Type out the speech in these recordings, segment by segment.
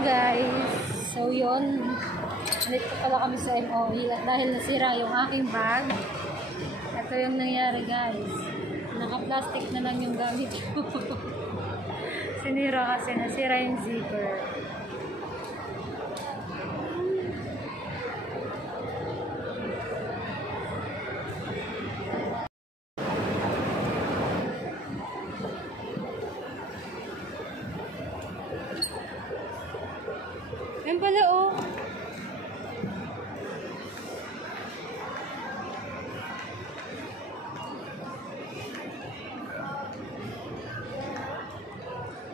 guys. So yun, nandito pala kami sa MOE dahil nasira yung aking bag. Ito yung nangyari guys. Naka-plastic na lang yung gamit ko. Sinira kasi, nasira yung zipper. Yan pala oh.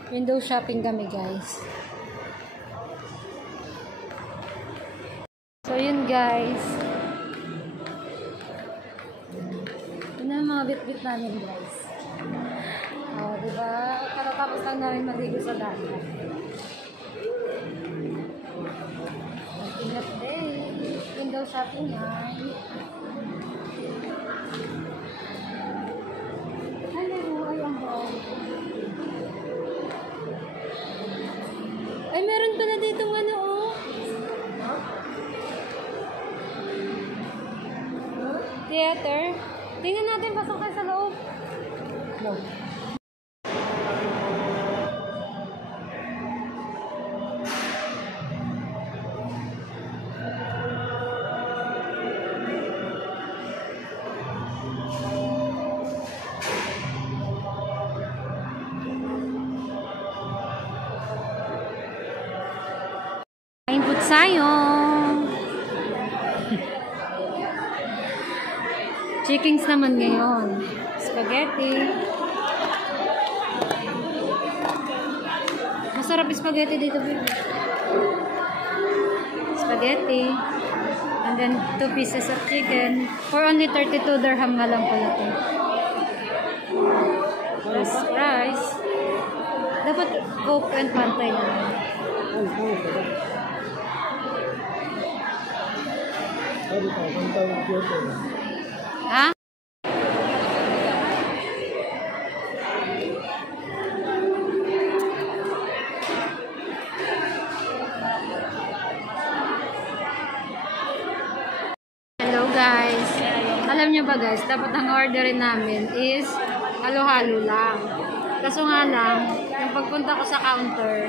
Window shopping kami guys. So yun guys. Ito na mga bit-bit namin guys. Oh, diba? Katatapos lang namin maligo sa dagat. Ingat day. Window shopping yan. Hello, ay ang bawang. Ay, meron pala dito ano, oh. Theater. Tingnan natin, pasok tayo sa loob. No. Input sayong. Chickens naman ngayon. Spaghetti. Masarap spaghetti dito. Spaghetti. And then 2 pieces of chicken. For only 32 dirham nga lang pala ito. Plus rice. Dapat Coke and Fanta lang. Ha? Hello guys. Alam nyo ba guys, dapat ang orderin namin is halo-halo lang. Kaso nga lang, yung pagpunta ko sa counter,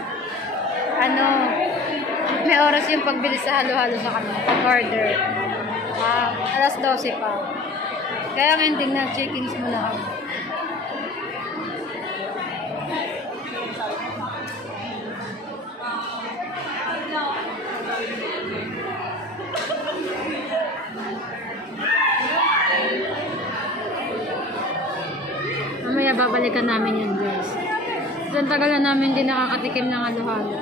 may oras yung pagbili sa halo-halo sa kanila, pag-order. Alas 12 pa. Kaya ngayon tingnan, chickens muna kami. Mamaya babalikan namin yun guys. Ang tagal na namin din nakakatikim ng halo-halo.